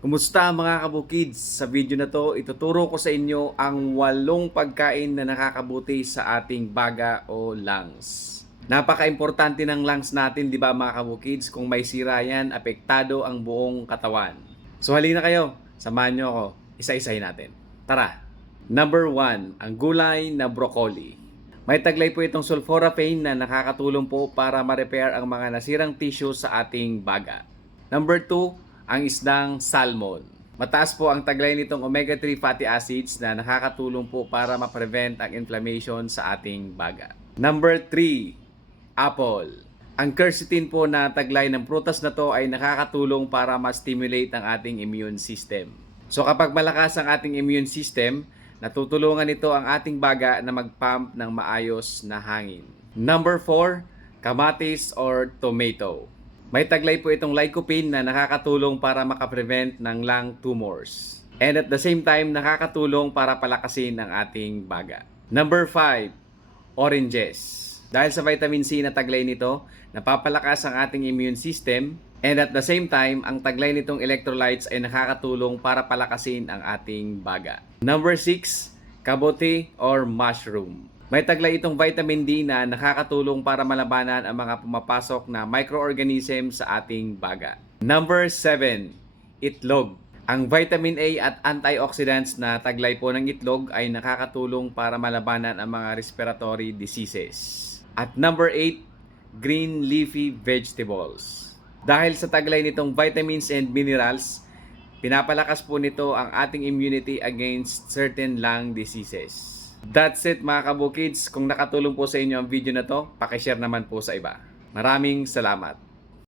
Kumusta mga kabukids? Sa video na to, ituturo ko sa inyo ang 8 pagkain na nakakabuti sa ating baga o lungs. Napaka-importante ng lungs natin, di ba mga kabukids? Kung may sira yan, apektado ang buong katawan. So halina kayo, samahan nyo ako, isa-isahin natin. Tara! Number 1, ang gulay na broccoli. May taglay po itong sulforaphane na nakakatulong po para ma-repair ang mga nasirang tissue sa ating baga. Number 2, ang isdang salmon. Mataas po ang taglay nitong omega-3 fatty acids na nakakatulong po para ma-prevent ang inflammation sa ating baga. Number 3, apple. Ang quercetin po na taglay ng prutas na to ay nakakatulong para ma-stimulate ang ating immune system. So kapag malakas ang ating immune system, natutulungan ito ang ating baga na mag-pump ng maayos na hangin. Number 4, kamatis or tomato. May taglay po itong lycopene na nakakatulong para makaprevent ng lung tumors. And at the same time, nakakatulong para palakasin ang ating baga. Number 5, oranges. Dahil sa vitamin C na taglay nito, napapalakas ang ating immune system. And at the same time, ang taglay nitong electrolytes ay nakakatulong para palakasin ang ating baga. Number 6, kabote or mushroom. May taglay itong vitamin D na nakakatulong para malabanan ang mga pumapasok na microorganism sa ating baga. Number 7, itlog. Ang vitamin A at antioxidants na taglay po ng itlog ay nakakatulong para malabanan ang mga respiratory diseases. At number 8, green leafy vegetables. Dahil sa taglay nitong vitamins and minerals, pinapalakas po nito ang ating immunity against certain lung diseases. That's it mga kabukids. Kung nakatulong po sa inyo ang video na to, pakishare naman po sa iba. Maraming salamat.